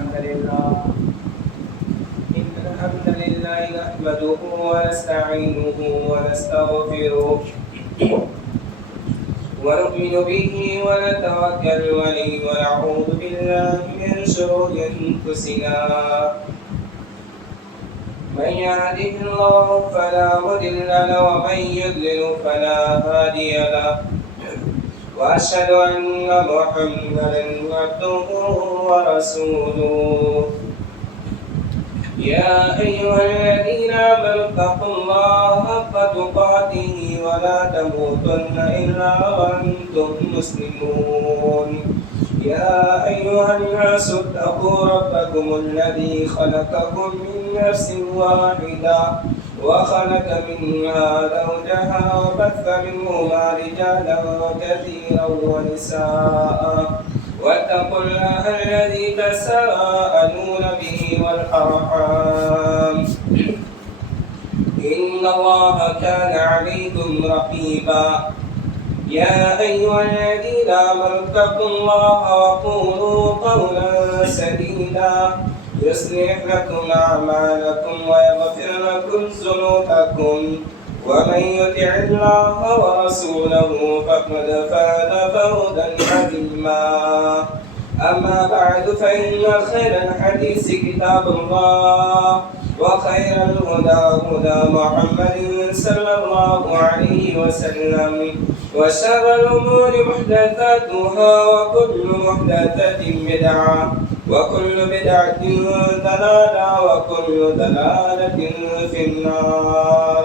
الحمد لله نحمده ونستعينه ونستغفره ونؤمن به ونتوكل عليه ونعوذ بالله من شرور أنفسنا من يهده الله فلا مضل له ومن يضلل فلا هادي له وأشهد أن محمدا عبده ورسوله يا أيها الذين آمنوا اتقوا الله حق تقاته ولا تموتن إلا وأنتم مسلمون يا أيها الناس اتقوا ربكم الذي خلقكم من نفس واحدة وخلق منها زوجها وبث منهما رجالا كثيرا ونساء واتقوا الله الذي تساءلون به والأرحام إن الله كان عليكم رقيبا يا أيها الذين آمنوا اتقوا الله وقولوا قولا سديدا يصلح لكم أعمالكم ويغفر لكم ذنوبكم ومن يطع الله ورسوله فقد فاز فوزا عظيما أما بعد فإن خير الحديث كتاب الله وخير الهدى هدى محمد صلى الله عليه وسلم وشر الأمور محدثاتها وكل محدثة بدعة وكل بدعة ضلالة وكل ضلالة في النار.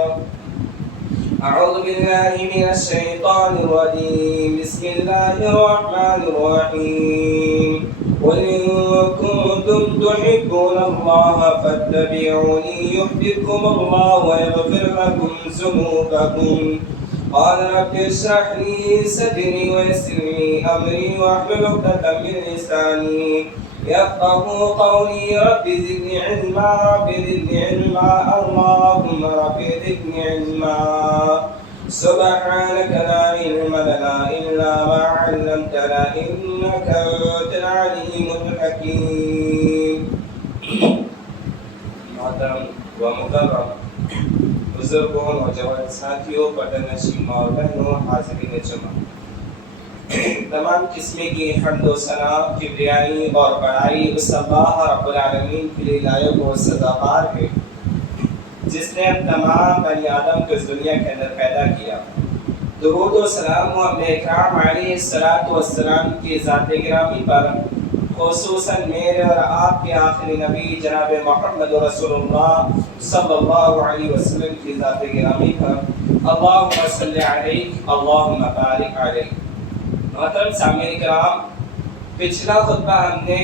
أعوذ بالله من الشيطان الرجيم. بسم الله الرحمن الرحيم. قل إن كنتم تحبون الله فاتبعوني يحببكم الله ويغفر لكم ذنوبكم. قال رب اشرح لي صدري ويسر لي أمري واحلل عقدة من لساني يفقهوا قولي. رب زدني علما رب زدني علما اللهم رب زدني علما. سبحانك لا علم لنا إلا ما علمتنا إنك أنت العليم الحكيم. محترم و مکرم بزرگوں نوجوان ساتھیوں پردہ نشین ماں اور بہنوں حاضرین جمع، تمام قسم کی حمد و ثنا کبریائی اور بڑائی اس اللہ رب العالمین کے لیے لائق و سزاوار ہے جس نے تمام بنی آدم کو اس دنیا کے اندر پیدا کیا۔ درود و سلام محمد اکرام علیہ السلام کی ذات گرامی پر، خصوصاً میرے اور آپ کے آخری نبی جناب محمد رسول اللہ صلی اللہ علیہ وسلم کی ذات گرامی پر اللہم صلی علیہ اللہم بارک علیہ۔ محترم سامعین کرام، پچھلا خطبہ ہم نے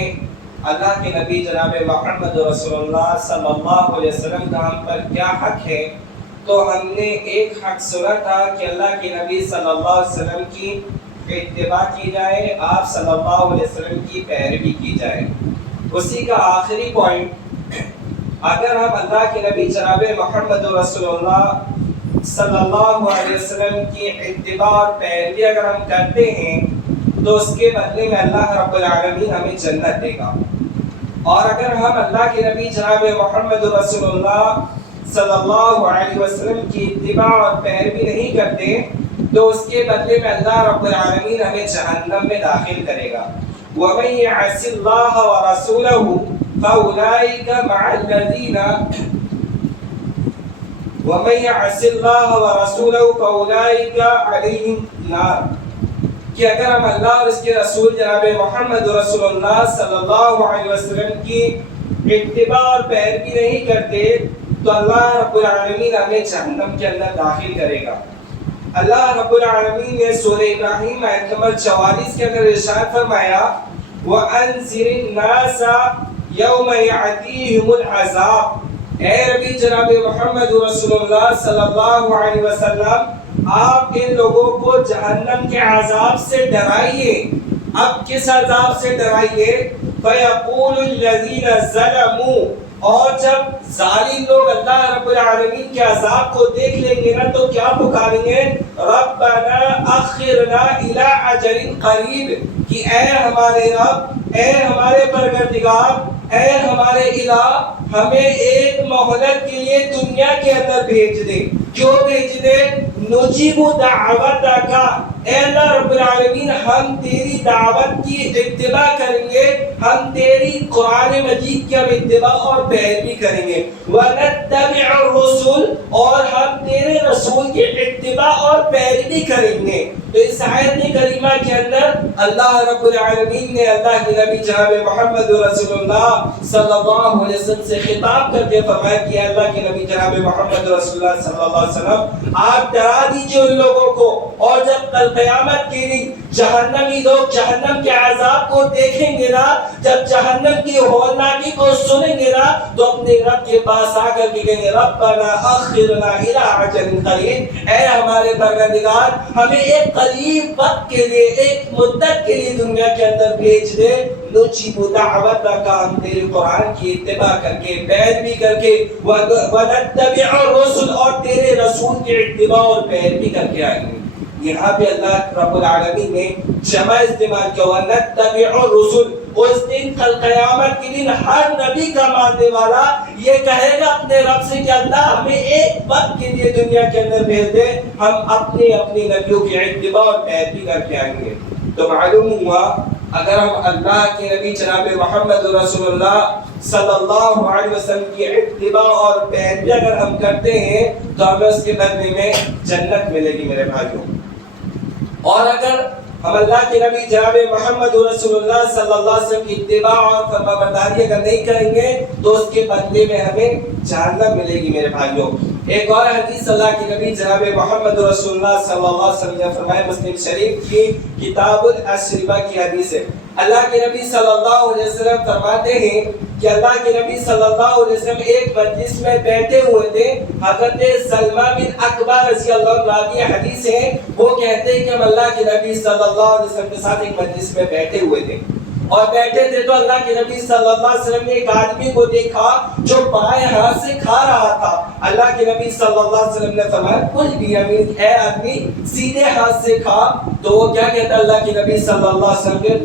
اللہ کے نبی جناب محمد رسول اللہ صلی اللہ علیہ وسلم کا ہم پر کیا حق ہے، تو ہم نے ایک حق سنا تھا کہ اللہ کے نبی صلی اللہ علیہ وسلم کی اتباع کی جائے، آپ صلی اللہ علیہ وسلم کی پیروی کی جائے۔ اسی کا آخری پوائنٹ، اگر ہم اللہ کے نبی جناب محمد رسول اللہ صلی اللہ علیہ وسلم کی اتباع اور پیروی اگر ہم کرتے ہیں تو اس کے بدلے میں اللہ رب العالمین ہمیں جنت دے گا، اور اگر ہم اللہ کے نبی جناب محمد رسول اللہ صلی اللہ علیہ وسلم کی اتباع اور پیروی نہیں کرتے تو اس کے بدلے میں اللہ رب العالمین ہمیں جہنم میں داخل کرے گا۔ وَمَن يَعْصِ اللَّهَ وَرَسُولَهُ فَأُولَٰئِكَ مَعَ الَّذِينَ وَمَن يَعْصِ اللَّهَ وَرَسُولَهُ فَأُولَٰئِكَ عَلَيْهِمْ نَارٌ، کہ اگر ہم اللہ اور اس کے رسول جناب محمد رسول اللہ صلی اللہ علیہ وسلم کی اتباع اور پیروی نہیں کرتے تو اللہ رب العالمین ہمیں جہنم کے اندر داخل کرے گا۔ اللہ رب العالمین نے سورہ ابراہیم آیت نمبر 44 کے اندر ارشاد فرمایا وَأَنذِرِ النَّاسَ يَوْمَ يَأْتِيهِمُ الْعَذَابُ، اے نبی جناب محمد رسول اللہ صلی اللہ علیہ وسلم آپ ان لوگوں کو جہنم کے عذاب سے ڈرائیے۔ اب کس عذاب سے ڈرائیے؟ فَيَقُولُ الَّذِينَ ظَلَمُوا، اور جب ظالم لوگ اللہ رب العالمین کے عذاب کو دیکھ لیں گے نا تو کیا پکاریں گے؟ ربنا اخرنا الی اجل قریب، کہ اے ہمارے رب، اے ہمارے پروردگار، اے ہمارے الہ ہمیں ایک مہلت کے لیے دنیا کے اندر بھیج دے. کیوں بھیج دے؟ نجیب دعوتک، اے اللہ رب العالمین ہم تیری دعوت کی اتباع کریں گے، ہم تیری قرآن مجید کی ہم اتباع اور پیروی کریں گے. وَنَتَّبِعُ الرُّسُلَ، اور ہم تیرے رسول کی اتباع اور پیروی کریں گے. تو اس آیت کریمہ کے اندر اللہ رب العالمین نے اللہ کے نبی جناب محمد رسول اللہ صلی اللہ علیہ وسلم سے خطاب کر کے فرمایا کہ اللہ کے نبی جناب محمد رسول اللہ صلی اللہ علیہ وسلم آپ ڈرا دیجئے ان لوگوں کو، اور جب کل قیامت کے دن جہنمی لوگ جہنم کے عذاب کو دیکھیں گے نا، جب جہنم کی ہولناکی کو سنیں گے نا، تو اپنے رب کے پاس آ کر کے کہیں گے ربنا اخرنا الی اجل قریب، اے ہمارے پروردگار ہمیں ایک قریب وقت کے لیے، ایک مدت کے لیے دنیا کے اندر بھیج دے. نجیب دعوتک، ہم تیرے قرآن کی اتباع کر کے پیروی کر کے ونتبع الرسل، اور تیرے رسول کی اتباع اور پیروی کر کے آئیں گے. یہاں پہ اللہ رب العالمین نے جمع استعمال کیا ونتبع الرسل. اس دن کل قیامت کے دن ہر نبی کا ماننے والا یہ کہے گا اپنے رب سے کہ اللہ ہمیں ایک وقت کے لیے دنیا کے اندر بھیج دے، ہم اپنے نبیوں کی اتباع اور پیروی کر کے آئیں گے. تو معلوم ہوا اگر ہم اللہ کے نبی جناب محمد رسول اللہ صلی اللہ علیہ وسلم کی اتباع اور پیروی اگر ہم کرتے ہیں تو ہمیں اس کے بدلے میں جنت ملے گی میرے بھائیوں. اور اگر ہم اللہ کے نبی جناب محمد رسول اللہ صلی اللہ علیہ وسلم کی اتباع اور فرمانبرداری اگر نہیں کریں گے تو اس کے بدلے میں ہمیں جہنم ملے گی میرے بھائیوں. ایک اور حدیث اللہ کے نبی جناب محمد رسول اللہ صلی اللہ علیہ وسلم نے فرمایا، مسلم شریف کی کتاب الاشربہ کی حدیث ہے. اللہ کے نبی صلی اللہ علیہ وسلم فرماتے ہیں کہ اللہ کے نبی صلی اللہ علیہ وسلم ایک مجلس میں بیٹھے ہوئے تھے. حضرت سلمہ بن اکبر رضی اللہ عنہ راوی حدیث ہیں، وہ کہتے ہیں کہ ہم اللہ کے نبی صلی اللہ علیہ وسلم کے ساتھ ایک مجلس میں بیٹھے ہوئے تھے، اور بیٹھے تھے تو اللہ کے نبی صلی اللہ علیہ وسلم نے ایک آدمی کو دیکھا جو بائیں ہاتھ سے کھا رہا تھا. اللہ کے نبی صلی اللہ علیہ وسلم نے فرمایا کل بیمین، اے آدمی سیدھے ہاتھ سے کھا. تو وہ کیا کہتا اللہ کے نبی صلی اللہ علیہ وسلم کے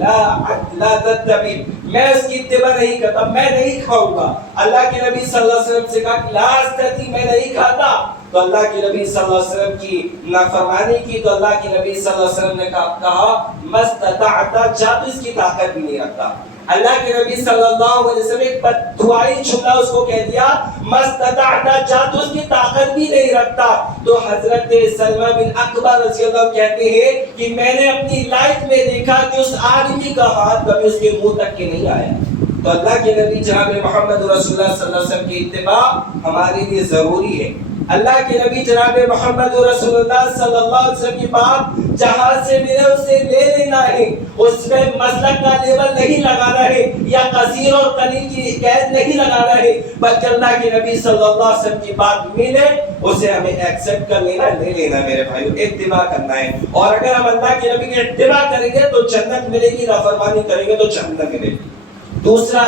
لا تتبع، میں اس کی اتباع نہیں کرتا، میں نہیں کھاؤں گا. اللہ کے نبی صلی اللہ علیہ وسلم سے کہا لا استطیع، میں نہیں کھاتا. تو اللہ کے نبی صلی اللہ علیہ وسلم کی نافرمانی کی تو اللہ کے نبی صلی اللہ علیہ وسلم نے کہا مستطعت، جب اس کی طاقت بھی نہیں رکھتا. اللہ کے نبی صلی اللہ علیہ وسلم ایک بددعائی جملہ اس کو کہہ دیا مستطعت، جب اس کی طاقت بھی نہیں رکھتا. تو حضرت سلمہ بن اکبر رضی اللہ عنہ کہتے ہیں کہ میں نے اپنی لائف میں دیکھا کہ اس آدمی کا ہاتھ کبھی اس کے منہ تک کے نہیں آیا. تو اللہ کے نبی جناب محمد رسول اللہ صلی اللہ علیہ وسلم کی اتباع ہمارے لیے ضروری ہے. اللہ کے نبی جناب محمد رسول اللہ صلی اللہ علیہ وسلم کی بات جہاں سے ملے اسے لے لینا ہے، اس میں مسلک کا لیبل نہیں لگانا ہے یا کثیر اور قلیل کی قید نہیں لگانا ہے، بلکہ اللہ کے نبی صلی اللہ علیہ وسلم کی بات ملے اسے ہمیں ایکسپٹ کر لینا، لے لینا میرے بھائیو، اتباع کرنا ہے. اور اگر ہم اللہ کے نبی کی اتباع کریں گے تو جنت ملے گی، نافرمانی کریں گے تو جہنم ملے گی. دوسرا،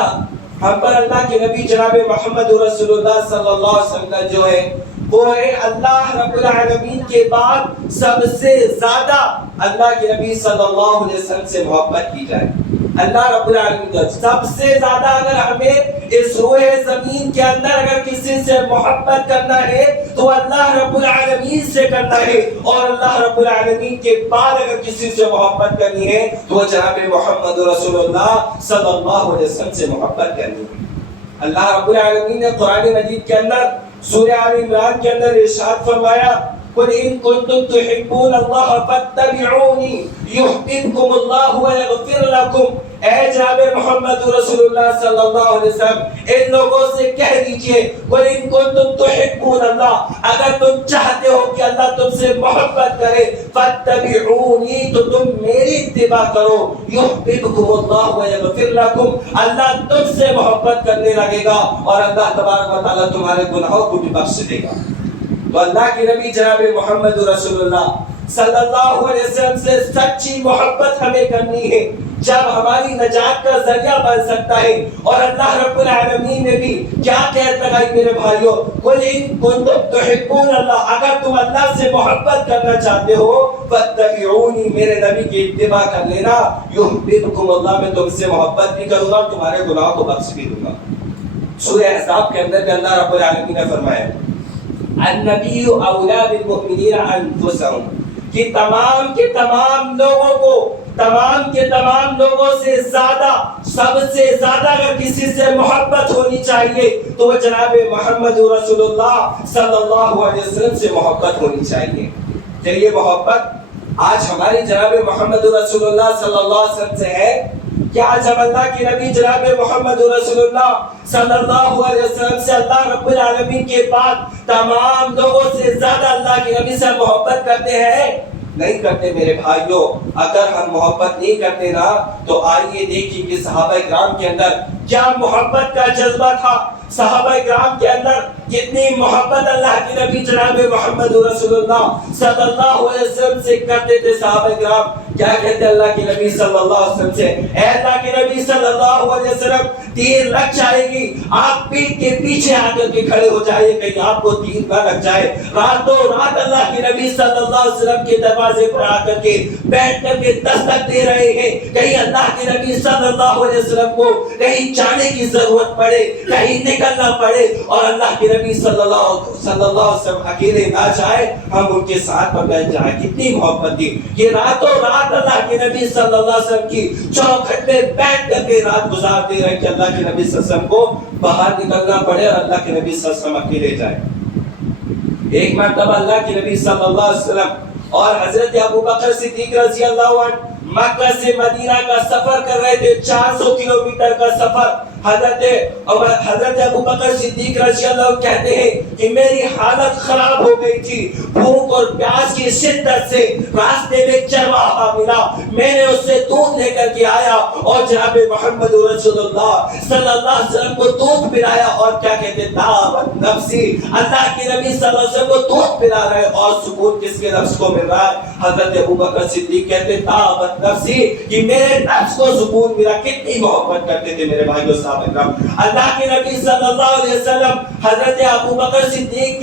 ہم پر اللہ کے نبی جناب محمد رسول اللہ صلی اللہ علیہ وسلم کا جو ہے وہ ہے اللہ رب العالمین کے بعد سب سے زیادہ اللہ کے نبی صلی اللہ علیہ وسلم سے محبت کی جائے. اللہ رب العالمین کا سب سے زیادہ اگر ہمیں اس روح زمین کے اندر اگر کسی سے محبت کرنا ہے تو اللہ رب العالمین سے کرنا ہے، اور اللہ رب العالمین کے بعد اگر کسی سے محبت کرنی ہے تو جناب محمد رسول اللہ صلی اللہ علیہ وسلم سے محبت کرنی ہے. اللہ رب العالمین نے قرآن مجید کے اندر سورہ آل عمران کے اندر ارشاد فرمایا قل ان کنتم تحبون اللہ فاتبعونی یحببکم اللہ ویغفر لکم. اے جناب محمد رسول اللہ صلی اللہ علیہ وسلم ان لوگوں سے کہہ دیجئے قل ان کنتم تحبون اللہ، اگر تم چاہتے ہو کہ اللہ تم سے محبت کرے فاتبعونی تو تم میری اتباع کرو، یحببکم اللہ ویغفر لکم، اللہ تم سے محبت کرنے لگے گا اور اللہ تبارک و تعالی تمہارے گناہوں کو بھی بخش دے گا. تو اللہ کے نبی جناب محمد رسول اللہ صلی اللہ علیہ وسلم سے سچی محبت ہمیں کرنی ہے جب ہماری نجات کا ذریعہ بن سکتا ہے. اور اللہ رب العالمین نے بھی کیا کہت لگائی میرے بھائیوں, قل ان کنتم تحبون اللہ, اگر تم اللہ سے محبت کرنا چاہتے ہو فاتبعونی, میرے نبی کی اتباع کر لینا, یحببکم اللہ, میں تم سے محبت بھی کروں گا اور تمہارے گناہ کو بخش بھی دوں گا. سورہ احزاب کے اندر بھی اللہ رب العالمین نے فرمایا النبی اولا بالمؤمنین انفسهم, کہ تمام کے تمام لوگوں کو, تمام کے تمام لوگوں سے زیادہ, سب سے زیادہ اگر کسی سے محبت ہونی چاہیے تو وہ جناب محمد رسول اللہ صلی اللہ علیہ وسلم سے محبت ہونی چاہیے. چلیے محبت آج ہماری جناب محمد رسول اللہ صلی اللہ علیہ وسلم سے ہے کہ آج ہم اللہ کے نبی جناب محمد رسول اللہ صلی اللہ علیہ وسلم سے, اللہ رب العالمین کے بعد تمام لوگوں سے زیادہ اللہ کے نبی سے محبت کرتے ہیں؟ نہیں کرتے میرے بھائیوں. اگر ہم محبت نہیں کرتے نا تو آئیے دیکھیں کہ صحابہ کرام کے اندر کیا محبت کا جذبہ تھا, صحابہ کرام کے اندر کتنی محبت اللہ کے نبی جناب محمد رسول اللہ صلی اللہ علیہ وسلم سے کرتے تھے. صحابہ کرام کیا کہتے اللہ کے نبی صلی اللہ علیہ وسلم سے, اے اللہ کے نبی صلی اللہ علیہ وسلم تیر لگ جائے گی, آپ پیٹ کے پیچھے آ کر کے کھڑے ہو جائے کہیں آپ کو تیر نہ لگ جائے. راتوں رات اللہ کے نبی صلی اللہ علیہ وسلم کے دروازے پر آ کر کے بیٹھ کر کے دستک دے رہے ہیں, کہیں اللہ کے نبی صلی اللہ علیہ وسلم کو کہیں جانے کی ضرورت پڑے, کہیں نکلنا پڑے اور اللہ کے نبی صلی اللہ علیہ وسلم اکیلے نہ جائے, ہم ان کے ساتھ پر بیٹھ جائیں. کتنی محبت تھی کہ راتوں رات اللہ کے نبی صلی اللہ علیہ وسلم کی چوکھٹ میں بیٹھ کر کے رات گزار دے رہے کہ اللہ کے نبی صلی اللہ علیہ وسلم کو باہر نکلنا پڑے اور اللہ کے نبی صلی اللہ علیہ وسلم اکیلے جائے. ایک مرتبہ اللہ کے نبی صلی اللہ علیہ وسلم اور حضرت ابو بکر صدیق رضی اللہ عنہ مکہ سے مدینہ کا سفر کر رہے تھے, 400 کلومیٹر کا سفر. حضرت ابو بکر صدیق رضی اللہ عنہ کہتے ہیں کہ میری حالت خراب ہو گئی تھی, بھوک اور پیاس کی شدت سے. راستے میں چرواہا ملا, میں نے اس سے دودھ لے کر کے آیا اور جناب محمد رسول اللہ صلی اللہ علیہ وسلم کو دودھ پلایا. اور کیا کہتے ہیں طابت نفسی, اللہ کے نبی صلی اللہ علیہ وسلم کو دودھ پلا رہے اور سکون کس کے نفس کو مل رہا ہے؟ حضرت ابو بکر صدیق کہتے ہیں طابت نفسی, کہ میرے نفس کو سکون ملا. کتنی محبت کرتے تھے میرے بھائیو صاحب. اللہ کے نبی صلی اللہ علیہ وسلم حضرت ابو بکر صدیق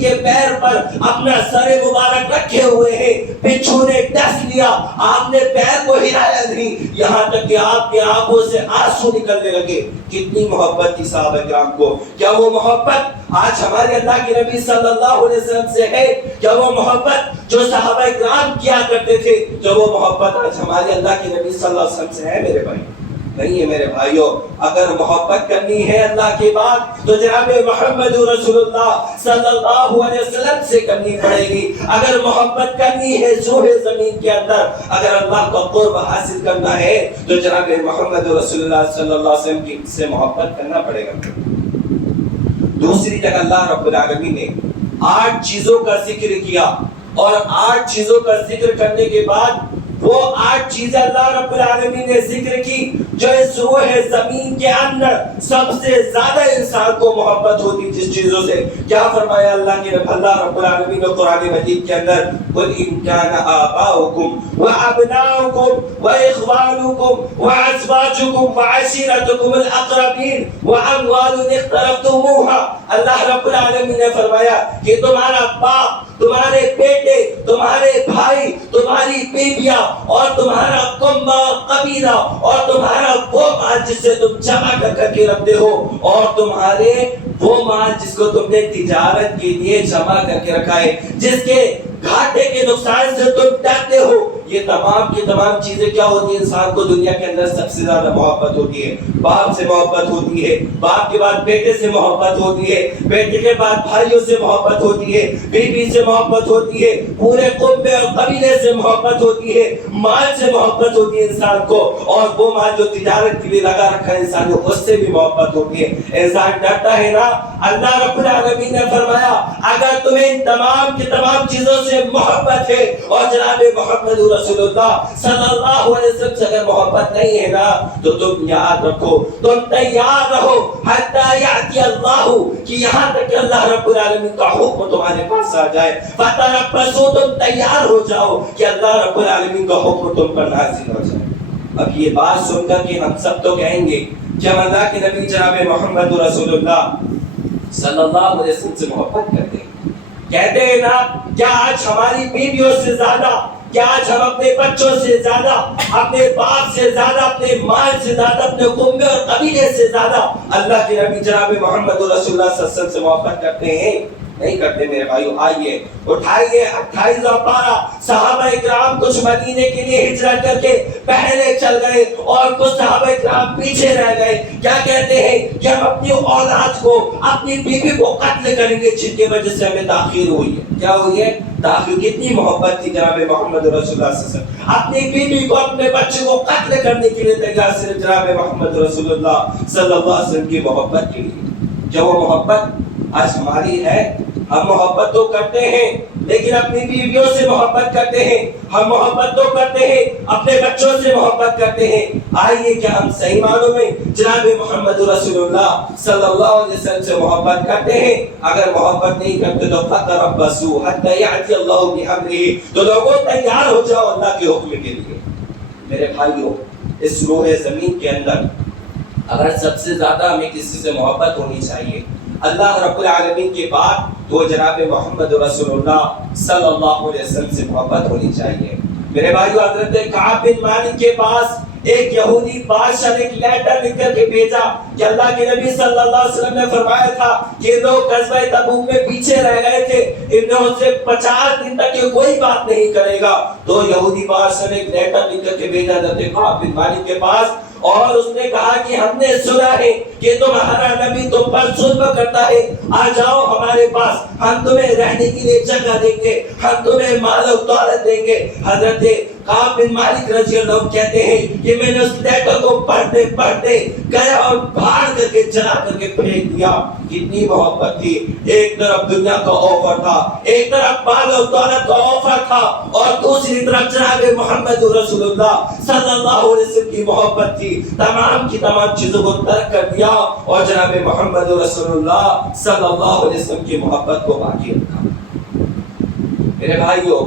کے پیر پر اپنا سر مبارک رکھے ہوئے ہیں, بچھو نے ڈس لیا, آپ نے پیر کو ہلایا نہیں, یہاں تک کہ آپ کی آنکھوں سے آنسو نکلنے لگے. کتنی محبت تھی صحابہ کرام کو. کیا وہ محبت آج ہمارے اللہ کے نبی صلی اللہ علیہ وسلم سے ہے؟ کیا وہ محبت جو صحابہ کرام کیا کرتے تھے, جو وہ محبت آج ہمارے اللہ کے نبی صلی اللہ علیہ وسلم سے ہے میرے بھائی؟ نہیں ہے میرے بھائیوں. اگر محبت کرنی ہے اللہ کے بعد تو جناب محمد رسول اللہ صلی اللہ علیہ وسلم سے کرنی پڑے گی. اگر محبت کرنی ہے روح زمین کے اندر, اگر اللہ کا قرب حاصل کرنا ہے تو جناب محمد رسول اللہ صلی اللہ علیہ وسلم کی سے محبت کرنا پڑے گا. دوسری جگہ اللہ رب العالمین نے 8 چیزوں کا ذکر کیا, اور 8 چیزوں کا ذکر کرنے کے بعد وہ 8 چیزیں اللہ رب العالمین نے ذکر کی جو اس روح زمین کے اندر سب سے زیادہ انسان کو محبت ہوتی جس چیزوں سے. کیا فرمایا اللہ کے اللہ رب العالمین نے قرآن مجید کے اندر, قل ان کان آباؤکم وابناؤکم واخوانکم وازواجکم وعشیرتکم الاقربین واموال اقترفتموها. اللہ رب العالمین نے فرمایا کہ تمہارا باپ, تمہارے بیٹے, تمہارے بھائی, تمہاری بیویاں اور تمہارا قبیلہ اور تمہارا وہ مال جس سے تم جمع کر کے رکھتے ہو, اور تمہارے وہ مال جس کو تم نے تجارت کے لیے جمع کر کے رکھا ہے, جس کے گھاٹے کے نقصان سے تم ڈرتے ہو. یہ تمام کی تمام چیزیں کیا ہوتی ہیں؟ انسان کو دنیا کے اندر سب سے زیادہ محبت ہوتی ہے. باپ سے محبت ہوتی ہے, باپ کے بعد بیٹے سے محبت ہوتی ہے, بیٹے کے بعد بھائیوں سے محبت ہوتی ہے, بیوی سے محبت ہوتی ہے, پورے قبیلے اور قبیلے سے محبت ہوتی ہے, مال سے محبت ہوتی ہے انسان کو, اور وہ مال جو تجارت کے لیے لگا رکھا ہے انسان کو اس سے بھی محبت ہوتی ہے. انسان ڈرتا ہے نا. اللہ رب العالمین نے فرمایا اگر تمہیں ان تمام کی تمام چیزوں سے محبت ہے اور جناب محمد رسول اللہ صلی اللہ علیہ وسلم سے اگر محبت نہیں ہے نا تو تم یاد رکھو، تم تیار رہو حتی یأتی اللہ، کہ یہاں تک کہ اللہ رب العالمین کا حکم تمہارے پاس آ جائے، فتربصوا، تم تیار ہو جاؤ کہ اللہ رب العالمین کا حکم تم پر نازل ہو جائے۔ اب یہ بات سن کر کہ ہم سب تو کہیں گے کہ ہم اللہ کے نبی جناب محمد رسول اللہ صلی اللہ علیہ وسلم سے محبت کرتے ہیں، کہتے ہیں نا کیا آج ہماری بیویوں سے زیادہ، کیا آج ہم اپنے بچوں سے زیادہ، اپنے باپ سے زیادہ، اپنے مال سے زیادہ، اپنے کنبے اور قبیلے سے زیادہ اللہ کے نبی جناب محمد رسول اللہ صلی اللہ علیہ وسلم سے محبت کرتے ہیں؟ نہیں کرتے میرے بھائیو۔ آئیے اٹھائیے 28 اور 12 صحابہ اکرام کچھ مدینے کے لیے ہجرت کر کے پہلے چل گئے اور کچھ صحابہ اکرام پیچھے رہ گئے۔ کیا کہتے ہیں کہ ہم اپنی اولاد کو، اپنی بیوی کو قتل کریں گے جن کی وجہ سے ہمیں تاخیر ہوئی ہے۔ کیا ہوئی ہے؟ تاخیر۔ کتنی محبت تھی جناب محمد رسول اللہ صلی اللہ علیہ وسلم، اپنی بیوی کو، اپنے بچے کو قتل کرنے کے لیے تیار، صرف جناب محمد رسول اللہ صلی اللہ علیہ وسلم کی محبت کے لیے۔ جو وہ محبت آج ہماری ہے، ہم محبت تو کرتے ہیں لیکن اپنی بیویوں سے محبت کرتے ہیں، ہم محبت تو کرتے ہیں اپنے بچوں سے محبت کرتے ہیں۔ آئیے کیا ہم صحیح معنوں میں جناب محمد رسول اللہ صلی اللہ علیہ وسلم سے محبت کرتے ہیں؟ اگر محبت نہیں کرتے تو فتربصوا حتی یأتی اللہ بامرہ، تو لوگوں تیار ہو جاؤ اللہ کے حکم کے لیے۔ میرے بھائیوں، اس روح زمین کے اندر اگر سب سے زیادہ ہمیں کسی سے محبت ہونی چاہیے اللہ رب العالمین کے بعد، تو جناب محمد رسول اللہ صلی اللہ علیہ وسلم سے محبت ہونی چاہیے۔ میرے بھائیو، حضرت کعب بن مالک کے پاس ایک یہودی بادشاہ نے ایک لیٹر لکھ کر کے بھیجا کہ اللہ کے نبی صلی اللہ علیہ وسلم نے فرمایا تھا کہ لوگ غزوہ تبوک میں پیچھے رہ گئے تھے، انہوں سے 50 دن تک یہ کوئی بات نہیں کرے گا۔ تو یہودی بادشاہ نے ایک لیٹر لکھ کر کے بھیجا حضرت کعب بن مالک کے پاس، اور اس نے کہا کہ ہم نے سنا ہے کہ تمہارا نبی تم پر ظلم کرتا ہے، آ جاؤ ہمارے پاس، ہم تمہیں رہنے کے لیے جگہ دیں گے، ہم تمہیں مال و دولت دیں گے۔ حضرت کعب بن مالک رضی اللہ عنہ کہتے ہیں کہ میں نے اس لیٹر کو پڑھتے پڑھتے گیا اور پھاڑ کر کے جلا کر کے پھینک دیا۔ کتنی محبت تھی، ایک طرف دنیا کا آفر تھا، ایک طرف مال و دولت کا آفر تھا، اور دوسری طرف جناب محمد رسول اللہ صلی اللہ علیہ وسلم کی محبت تھی۔ تمام کی تمام چیزوں کو ترک کر دیا اور جناب محمد رسول اللہ صلی اللہ علیہ وسلم کی محبت کو باقی رکھا۔ میرے بھائیو،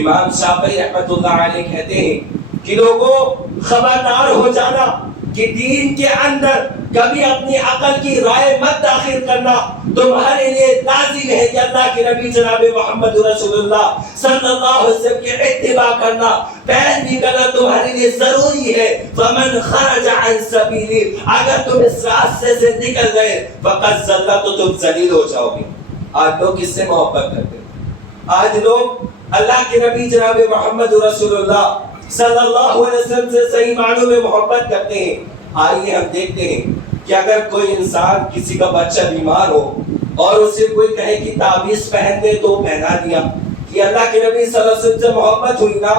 امام شافعی رحمۃ اللہ علیہ کہتے ہیں کہ لوگوں خبردار ہو جانا کہ دین کے اندر کبھی اپنی عقل کی رائے مت داخل کرنا، تمہارے لیے لازم ہے کہ اللہ کے نبی جناب محمد رسول اللہ صلی اللہ علیہ وسلم کی اتباع کرنا، پیروی کرنا تمہارے لیے ضروری ہے۔ فمن خرج عن سبیلی، اگر تم اس راستے سے نکل گئے فقد ضل، تو تم ذلیل ہو جاؤ گے۔ آج لوگ کس سے محبت کرتے ہیں؟ آج لوگ اللہ کے نبی جناب محمد رسول اللہ صلی اللہ علیہ وسلم سے صحیح معنوں میں محبت کرتے ہیں۔ آئیے ہم دیکھتے ہیں کہ اگر کوئی انسان، کسی کا بچہ بیمار ہو اور اسے کوئی کہے کہ تعویذ پہن دے تو پہنا دیا، کہ اللہ کے نبی صلی اللہ علیہ وسلم سے محبت ہوئی نا؟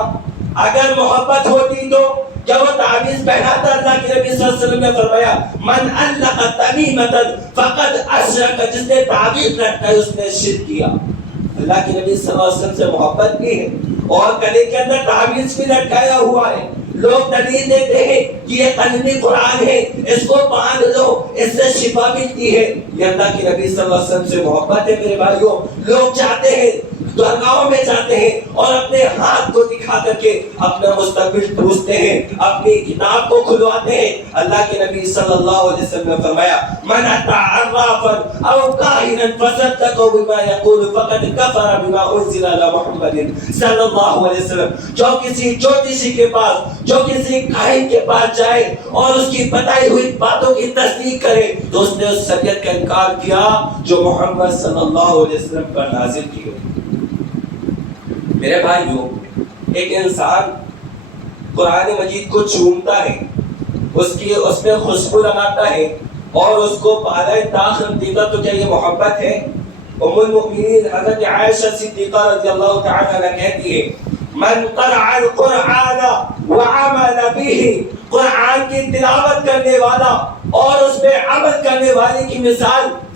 اگر محبت ہوتی تو کیا وہ تعویذ پہناتا؟ اللہ کے نبی صلی اللہ علیہ وسلم نے فرمایا من علق تمیمۃ فقد اشرک، جس نے تعویذ لٹکائی اس نے شرک کیا۔ اللہ کے نبی صلی اللہ علیہ وسلم سے محبت بھی ہے اور گلے کے اندر تعویذ بھی لٹکایا ہوا ہے۔ لوگ دلیل دیتے ہیں کہ یہ قلمی قرآن ہے، اس کو باندھ لو، اس سے شفا ملتی ہے۔ یہ اللہ کے نبی صلی اللہ علیہ وسلم سے محبت ہے میرے بھائیوں۔ لوگ چاہتے ہیں، درگاہوں میں جاتے ہیں اور اپنے ہاتھ کو دکھا کر کے اپنا مستقبل پوچھتے ہیں، اپنی کتاب کو کھلواتے ہیں۔ اللہ کے نبی صلی اللہ علیہ وسلم نے فرمایا من اتى عرافا او كاهنا فصدقه بما يقول فقد كفر بما انزل على محمد صلی اللہ علیہ وسلم۔ جو کسی جوتشی کے پاس، جو کسی کاہن کے پاس جائے اور اس کی بتائی ہوئی باتوں کی تصدیق کرے تو اس نے اس شریعت کا انکار کیا جو محمد صلی اللہ علیہ وسلم پر نازل کی ہوئی۔ میرے بھائیو، ایک انسان قرآن مجید کو چومتا ہے، اس میں خوشبو لگاتا ہے اور اس کو بالائے طاق دیتا، تو کیا یہ محبت ہے؟ ام المؤمنین حضرت عائشہ صدیقہ رضی اللہ تعالی عنہ کہتی ہے من قرأ القرآن وعمل به، قرآن کی تلاوت کرنے والا اور اس پہ عمل کرنے والے کی مثال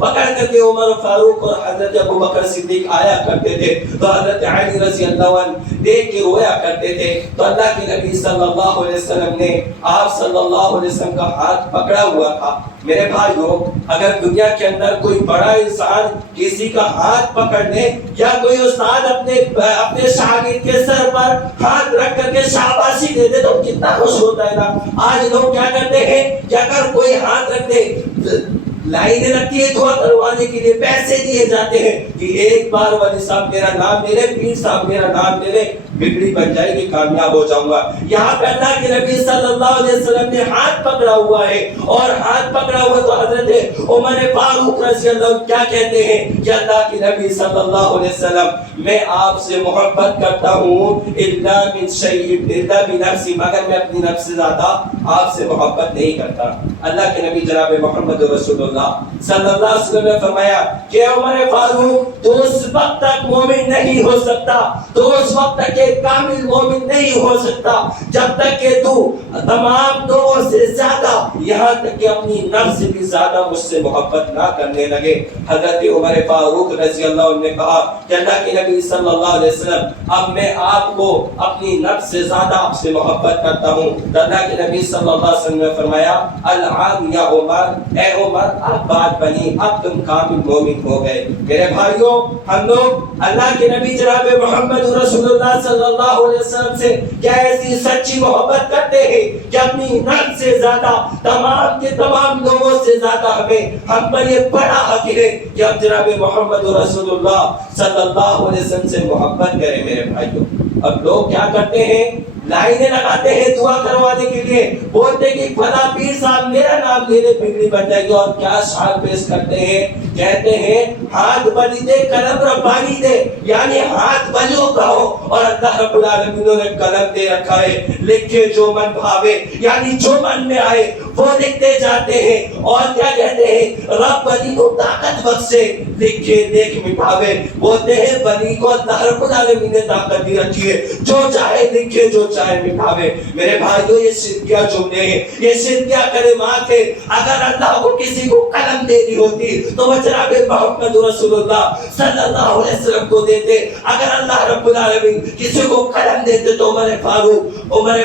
پکڑ کر کے عمر فاروق اور حضرت ابو بکر صدیق آیا کرتے تھے تو حضرت علی رضی اللہ عنہ دیکھ کے رویا کرتے تھے تو اللہ کے نبی صلی اللہ علیہ وسلم نے آپ صلی اللہ علیہ وسلم کا ہاتھ پکڑا ہوا تھا. میرے بھائیوں اگر دنیا کے اندر کوئی بڑا انسان کسی کا ہاتھ پکڑ لے یا کوئی استاد اپنے شاگرد کے سر پر ہاتھ رکھ کر کے شاباشی دے دے تو کتنا خوش ہوتا ہے نا. آج لوگ کیا کرتے ہیں کہ اگر کوئی ہاتھ رکھ دے لائنیں رکھتی ہے دعا کروانے کے لیے پیسے دیے جاتے ہیں کہ ایک بار ولی صاحب میرا نام لے لے پیر صاحب میرا نام لے لے بگڑی بن جائے گی کامیاب ہو جاؤں گا. یہاں پہ اللہ کے نبی صلی اللہ علیہ وسلم نے ہاتھ پکڑا ہوا ہے اور ہاتھ پکڑا ہوا تو حضرت عمر فاروق رضی اللہ عنہ کیا کہتے ہیں کہ اللہ کے نبی صلی اللہ علیہ وسلم میں آپ سے محبت کرتا ہوں الا من شیء الا بنفسی مگر میں اپنی نفس سے زیادہ آپ سے محبت نہیں کرتا. اللہ کے نبی جناب محمد رسول اللہ صلی اللہ علیہ وسلم نے فرمایا کہ عمر فاروق تو اس وقت تک مومن نہیں ہو سکتا تو اس وقت تک ایک کامل مومن نہیں ہو سکتا جب تک کہ تو تمام لوگوں سے زیادہ یہاں تک کہ اپنی نفس سے بھی زیادہ مجھ سے محبت نہ کرنے لگے. حضرت عمر فاروق رضی اللہ عنہ نے کہا کہ اللہ کے نبی صلی اللہ علیہ وسلم اب میں آپ کو اپنی نفس سے زیادہ آپ سے محبت کرتا ہوں. اللہ کے نبی صلی اللہ علیہ وسلم نے فرمایا العام یا عمر اے عمر اب بات بنی اب تم کامل مومن ہو گئے. میرے بھائیوں ہم لوگ اللہ کے نبی جناب محمد رسول اللہ صلی اللہ علیہ وسلم سے کیا ایسی سچی محبت کرتے ہیں کہ اپنی نفس سے زیادہ تمام کے تمام لوگوں سے زیادہ ہم پر یہ بڑا حق ہے کہ ہم جناب محمد رسول اللہ صلی اللہ علیہ وسلم سے محبت کریں. میرے بھائیوں اب لوگ کیا کرتے ہیں لائنیں لگاتے ہیں دعا کروانے کے لیے بولتے کہ فلاں پیر صاحب میرا نام لے لے بگڑی بن جائے گی اور کیا شعار پیش کرتے ہیں کہتے ہیں ہاتھ بلی دے قلم ربانی دے یعنی ہاتھ بلیوں کا ہو اور اللہ رب العالمین نے قلم دے رکھا ہے لکھے جو من بھاوے یعنی جو من میں آئے وہ لکھتے جاتے ہیں اور کیا کہتے ہیں رب بلی کو طاقت بخشے لکھے دیکھ مٹاوے بولتے ہیں بلی کو اللہ رب العالمین نے طاقت دی رکھی ہے جو چاہے لکھے جو چاہے مٹاوے. میرے بھائیوں یہ شرکیہ جملے ہیں یہ شرکیہ کلمات ہیں. اگر اللہ کو کسی کو قلم دینی ہوتی تو وہ جناب محمد رسول اللہ صلی اللہ علیہ وسلم کو دیتے. اگر اللہ رب العالمین کسی کو قلم دیتے تو عمر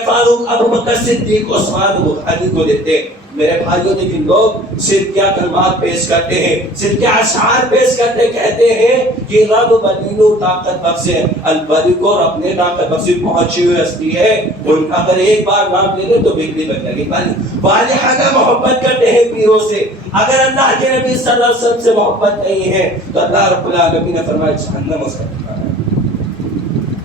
فاروق ابو بکر صدیق عثمان علی کو دیتے. میرے بھائیوں لیکن لوگ شرکیہ کلمات پیش کرتے ہیں شرکیہ اشعار پیش کرتے کہتے ہیں کہ رب بلی کو طاقت بخشے. البلی کو رب نے طاقت بخشی پہنچی ہوئی ہستی ہے ان اگر ایک بار نام لے لے تو بگڑی بن جائے گی. والہانہ محبت کرتے ہیں پیروں سے. اگر اللہ کے نبی صلی اللہ علیہ وسلم سے محبت نہیں ہے تو اللہ رب العالمین نے فرمایا جہنم اس کا ٹھکانہ ہے.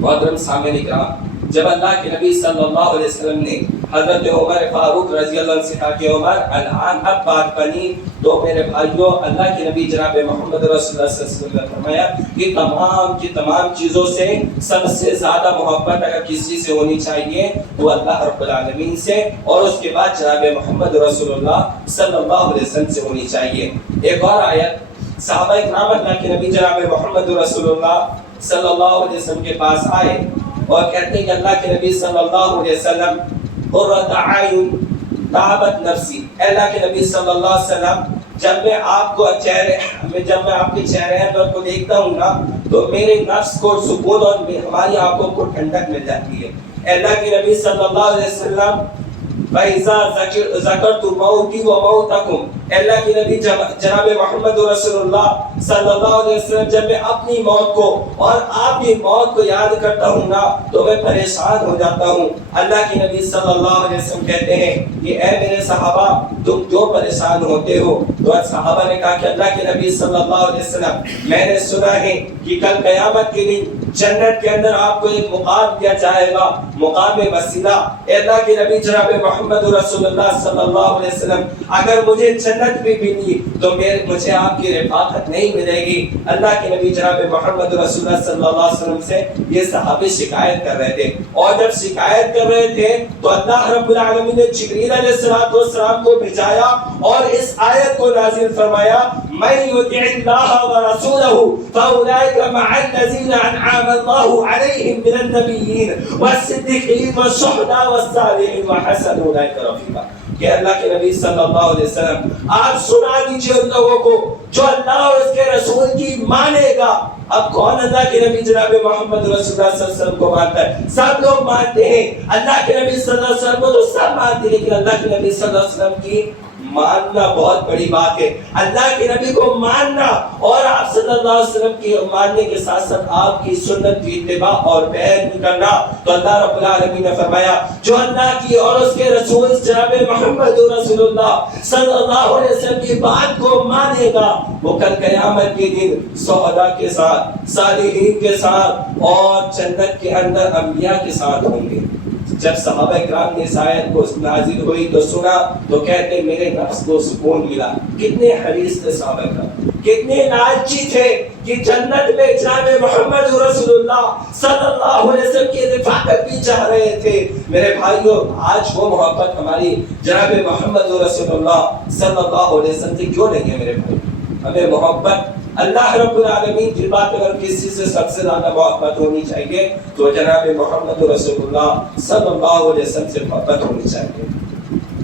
محترم سامعین کرام جب اللہ کے نبی صلی اللہ علیہ وسلم نے حضرت عمر فاروق رضی اللہ عنہ سے کہا کہ عمر الان اب بات بنی تو میرے بھائیوں اللہ کے نبی جناب محمد رسول اللہ صلی اللہ علیہ وسلم نے فرمایا کہ تمام کی تمام چیزوں سے سب سے زیادہ محبت اگر کسی سے ہونی چاہیے تو اللہ رب العالمین سے اور اس کے بعد جناب محمد رسول اللہ صلی اللہ علیہ وسلم سے ہونی چاہیے. ایک اور آیت صحابہ اکرام اللہ کے نبی جناب محمد رسول اللہ صلی اللہ علیہ وسلم کے پاس آئے اور کہتے ہیں کہ اللہ کے نبی صلی اللہ علیہ وسلم قرۃ اعین طابت نفسی. اللہ کے نبی صلی اللہ علیہ وسلم جب میں آپ کے چہرے پر کو دیکھتا ہوں نا تو میرے نفس کو سکون اور ہماری آنکھوں کو ٹھنڈک مل جاتی ہے. اللہ کے نبی صلی اللہ علیہ وسلم فَإِذَا ذَكَرْتُ مَوْتِي وَمَوْتَكُمْ اللہ کے نبی جناب محمد رسول اللہ صلی اللہ علیہ وسلم جب میں اپنی موت کو اور آپ کی موت کو یاد کرتا ہوں نا تو میں پریشان ہو جاتا ہوں. اللہ کے نبی صلی اللہ علیہ وسلم کہتے ہیں کہ اے میرے صحابہ تم جو پریشان ہوتے ہو. تو صحابہ نے کہا کہ اللہ کے نبی صلی اللہ علیہ وسلم میں نے سنا ہے کہ کل قیامت کے دن جنت کے اندر آپ کو ایک مقام دیا جائے گا مقام وسیلہ. اللہ کے نبی جناب محمد رسول اللہ صلی اللہ علیہ وسلم اگر مجھے جنت بھی ملی تو مجھے آپ کی رفاقت نہیں ملے گی. اللہ کے نبی جناب محمد رسول اللہ صلی اللہ علیہ وسلم سے یہ صحابی شکایت کر رہے تھے اور جب شکایت کر رہے تھے تو اللہ رب العالمین نے جبریل علیہ السلام کو بھیجایا اور اس آیت کو نازل فرمایا من یطع اللہ ورسولہ فاولئک مع الذین انعم اللہ علیہم من النبیین والصدیقین والشہداء والصالحین وحسن اولئک رفیقا. کہ اللہ کے نبی صلی اللہ علیہ وسلم آپ سنا دیجئے ان لوگوں کو جو اللہ اور اس کے رسول کی مانے گا. اب کون اللہ کے نبی جناب محمد رسول اللہ صلی اللہ علیہ وسلم کو مانتا ہے؟ سب لوگ مانتے ہیں. اللہ کے نبی صلی اللہ علیہ وسلم کو تو سب مانتے ہیں، لیکن اللہ کے نبی صلی اللہ علیہ وسلم کی ماننا بہت بڑی بات ہے. اللہ کے نبی کو ماننا اور آپ صلی اللہ علیہ وسلم کی ماننے کے ساتھ ساتھ آپ کی سنت کی اتباع اور بیعت کرنا. تو اللہ رب العالمین نے فرمایا جو اللہ کی اور اس کے رسول جناب محمد رسول اللہ صلی اللہ علیہ وسلم کی بات کو مانے گا وہ کل قیامت کے دن شہداء کے ساتھ، صالحین کے ساتھ اور جنت کے اندر انبیاء کے ساتھ ہوں گے. جب صحابہ کرام نے اس آیت کو نازل ہوئی تو سنا تو کہتے میرے نفس کو سکون ملا. کتنے حریص تھے صحابہ کرام، کتنے لالچی تھے کہ جنت میں جناب محمد رسول اللہ صلی اللہ علیہ وسلم کی رفاقت بھی چاہ رہے تھے. میرے بھائیو آج وہ محبت ہماری جناب محمد رسول اللہ صلی اللہ علیہ وسلم سے کیوں نہیں ہے؟ میرے بھائی ہمیں محبت اللہ رب العالمین کی بات اگر کسی سے سب سے زیادہ محبت ہونی چاہیے تو جناب محمد رسول اللہ صلی اللہ علیہ وسلم سے محبت ہونی چاہیے.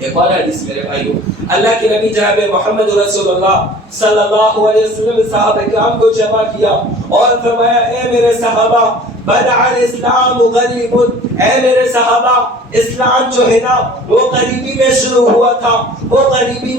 ایک اور حدیث میرے بھائیو، اللہ کے نبی جناب محمد رسول اللہ صلی اللہ علیہ وسلم صحابہ کرام کو جمع کیا اور فرمایا اے میرے صحابہ بدع الاسلام غریب، اے میرے صحابہ اسلام جو ہے نا وہ غریبی میں شروع ہوا تھا، وہ غریبی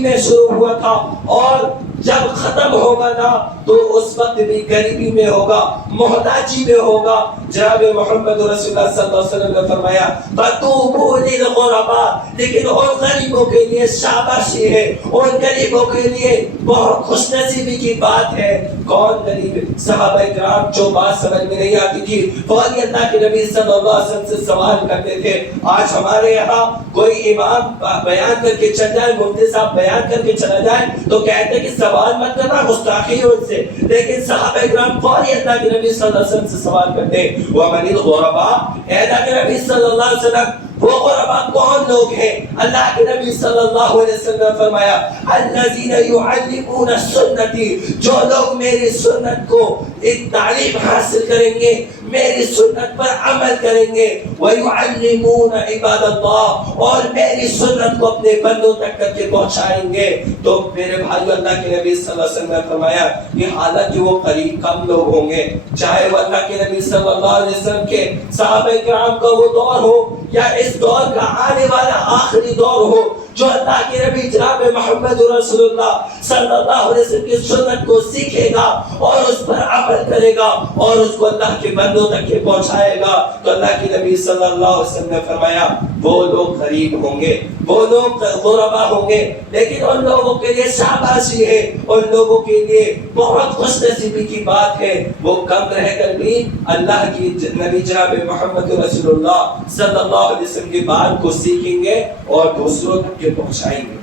میں شروع ہوا تھا اور جب ختم ہوگا نا تو اس وقت بھی غریبی میں ہوگا، محتاجی میں ہوگا. جناب محمد رسول اللہ صلی اللہ علیہ وسلم نے فرمایا فَتُوبُوا لِلْغُرَبَاءِ، لیکن ان غریبوں کے لیے شاباشی ہے، ان غریبوں کے لیے بہت خوش نصیبی کی بات ہے. کون غریب؟ صحابہ کرام جو بات سمجھ میں نہیں آتی تھی فوری اللہ کے نبی صلی اللہ علیہ وسلم سے سوال کرتے تھے. آج ہمارے یہاں کوئی امام بیان کر کے چل جائے، مفتی صاحب بیان کر کے چلا جائے تو کہتے ہیں کہ سوال مت کرنا، گستاخی ہو ان سے. لیکن صحابہ کرام فوری اللہ کے نبی صلی اللہ علیہ وسلم سے سوال کرتے وَمَنِ الْغُرَبَاءِ، اے اللہ کے نبی صلی اللہ علیہ وسلم وہ غرباء کون لوگ ہیں؟ اللہ کے نبی صلی اللہ علیہ وسلم نے فرمایا الذین یعلمون السنتی، جو لوگ میری سنت کو ایک تعلیم حاصل کریں گے، میری سنت پر عمل کریں گے، ویعلمون عباد اللہ، اور میری سنت کو اپنے بندوں تک کر کے پہنچائیں گے. تو میرے بھائیو اللہ کے نبی صلی اللہ علیہ وسلم نے فرمایا کہ حالانکہ وہ قریب کم لوگ ہوں گے، چاہے وہ اللہ کے نبی صلی اللہ علیہ وسلم کے صحابہ کرام کا وہ دور ہو یا اس دور کا آنے والا آخری دور ہو، جو اللہ کے نبی جناب محمد رسول اللہ صلی اللہ علیہ وسلم کی سنت کو سیکھے گا اور اس پر عمل کرے گا اور اس کو اللہ کے بندوں تک پہنچائے گا. تو اللہ کے نبی صلی اللہ علیہ وسلم نے فرمایا وہ لوگ غریب ہوں گے، وہ لوگ غربا ہوں گے، لیکن ان لوگوں کے لیے شاباشی ہے، ان لوگوں کے لیے بہت خوش نصیبی کی بات ہے. وہ کم رہ کر بھی اللہ کی نبی جناب محمد رسول اللہ صلی اللہ علیہ وسلم کی بات کو سیکھیں گے اور دوسروں تک پہنچائیں گے.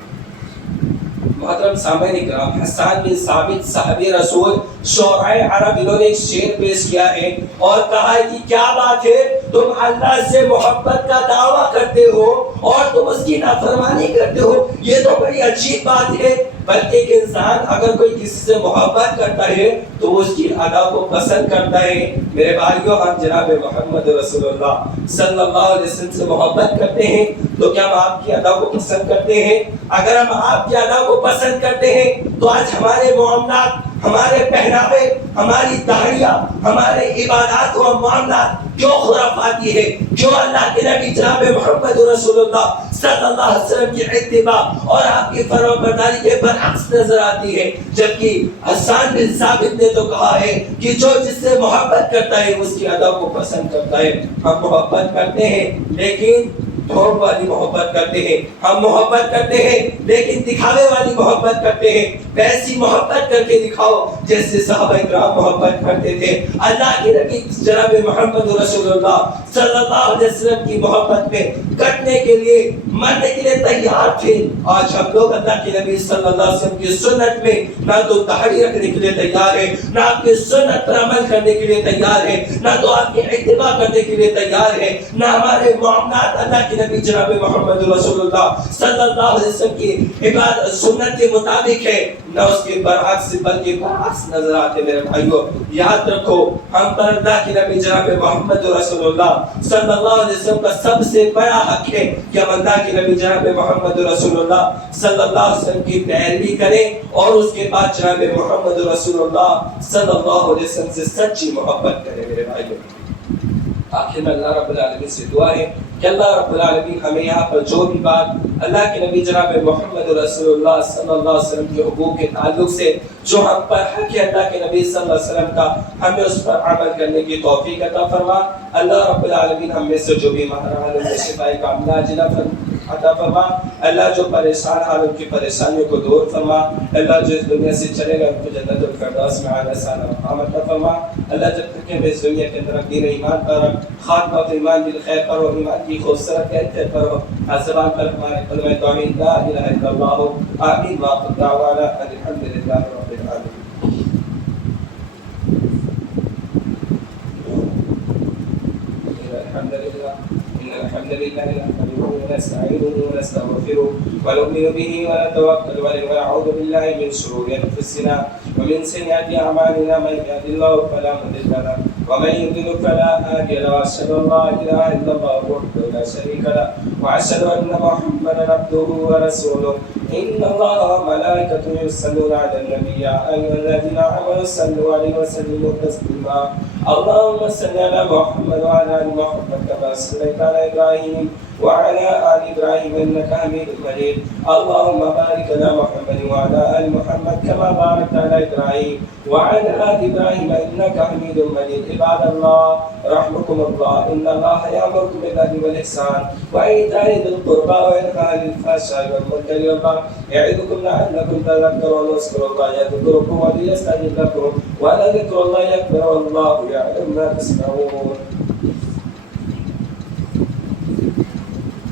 محترم سامعین اکرام، حسان بن ثابت صحابی رسول شعراء عرب انہوں نے ایک شعر پیش کیا ہے اور کہا ہے کہ کیا بات ہے، تم اللہ سے محبت کا دعویٰ کرتے ہو اور تم اس کی نافرمانی کرتے ہو. یہ تو بڑی عجیب بات ہے. بلکہ ایک انسان اگر کوئی کسی سے محبت کرتا ہے تو وہ اس کی ادا کو پسند کرتا ہے. میرے بھائیو ہم جناب محمد رسول اللہ صلی اللہ علیہ وسلم سے محبت کرتے ہیں تو کیا ہم آپ کی ادا کو پسند کرتے ہیں؟ اگر ہم آپ کی ادا کو پسند کرتے ہیں تو آج ہمارے معاملات، ہمارے پہناوے، ہماری داڑیاں، ہمارے عبادات و معاملات کیوں خرافاتی ہے؟ کیوں اللہ کے نبی جناب محمد رسول اللہ صلی اللہ علیہ وسلم کی اتباع اور آپ کی فرمانبرداری کے برعکس نظر آتی ہے؟ جبکہ حسان بن ثابت نے تو کہا ہے کہ جو جس سے محبت کرتا ہے اس کی ادا کو پسند کرتا ہے. ہم محبت کرتے ہیں لیکن ڈھونگ والی محبت کرتے ہیں، ہم محبت کرتے ہیں لیکن دکھاوے والی محبت کرتے ہیں. ویسی محبت کر کے دکھاؤ جیسے صحابہ کرام محبت کرتے تھے. اللہ کے نبی جناب محمد رسول اللہ صلی اللہ علیہ وسلم کی محبت میں کٹنے کے لیے، مرنے کے لیے تیار تھے. آج ہم لوگ اللہ کے نبی صلی اللہ علیہ وسلم کی سنت میں نہ تو داڑھی رکھنے کے لیے تیار ہیں، نہ آپ کی سنت پر عمل کرنے کے لیے تیار ہیں، نہ تو آپ کی اتباع کرنے کے لیے تیار ہیں، نہ ہمارے معاملات اللہ کے نبی جناب محمد رسول اللہ صلی اللہ علیہ وسلم کی عبادت سنت کے مطابق ہے نہ اس کے برعکس بلکہ برعکس نظر آتے میرے بھائیو یاد رکھو ہم پر اللہ کے نبی جناب محمد رسول اللہ صلی اللہ علیہ وسلم کا سب سے بڑا حق ہے کہ ہم اللہ کے نبی جناب محمد رسول اللہ صلی اللہ علیہ وسلم کی پیروی کریں اور اس کے بعد جناب محمد رسول اللہ صلی اللہ علیہ وسلم سے سچی محبت کریں میرے بھائیو آخر میں اللہ رب العالمین سے دعا ہے کہ اللہ رب العالمین ہمیں یہاں پر جو بھی بات اللہ کے نبی جناب محمد رسول اللہ صلی اللہ علیہ وسلم کے حقوق کے تعلق سے جو ہم پر حق ہے اللہ کے نبی صلی اللہ علیہ وسلم کا ہمیں اس پر عمل کرنے کی توفیق عطا فرما اللہ رب العالمین ہم میں سے جو بیمار حال میں شفا کاملہ عاجلہ عطا فرما اللہ جو پریشان حال ان کی پریشانیوں کو دور فرما اللہ جو اس دنیا سے چلے گا ان کو جنت الفردوس میں اعلی ثنا مقام عطا فرما اللہ جب تک کہ اس دنیا کے اندر دین ایمان پر خاتمہ ایمان بالخیر پر اور ایمان کی خوبصورت کیفیت پر ہو ہر زبان پر ہمارے کلمہ توحید لا الہ الا اللہ آمین واخر دعوانا الحمدللہ رب العالمین الحمد لله نحمده ونستعينه ونستغفره ونؤمن به ونتوكل عليه ونعوذ بالله من شرور انفسنا ومن سيئات اعمالنا من يهد الله فلا مضل له ومن يضلل فلا هادي له واشهد ان لا اله الا الله وحده لا شريك له واشهد ان محمدا عبده ورسوله ان الله وملائكته يصلون على النبي يا ايها الذين امنوا صلوا عليه وسلموا تسليما اللهم صل على محمد وعلى ال محمد كما صليت على ابراهيم وعلى ال ابراهيم انك حميد مجيد اللهم بارك على محمد وعلى ال محمد كما باركت على ابراهيم وعلى ال ابراهيم انك حميد مجيد عباد الله رحمكم الله ان الله يامركم بالعدل والاحسان وايتاء ذي القربى وينهى عن الفحشاء والمنكر والبغي يعظكم لعلكم تذكرون واذكروا الله يذكركم وليستجب لكم ولذكر الله اكبر والله يعلم ما تصنعون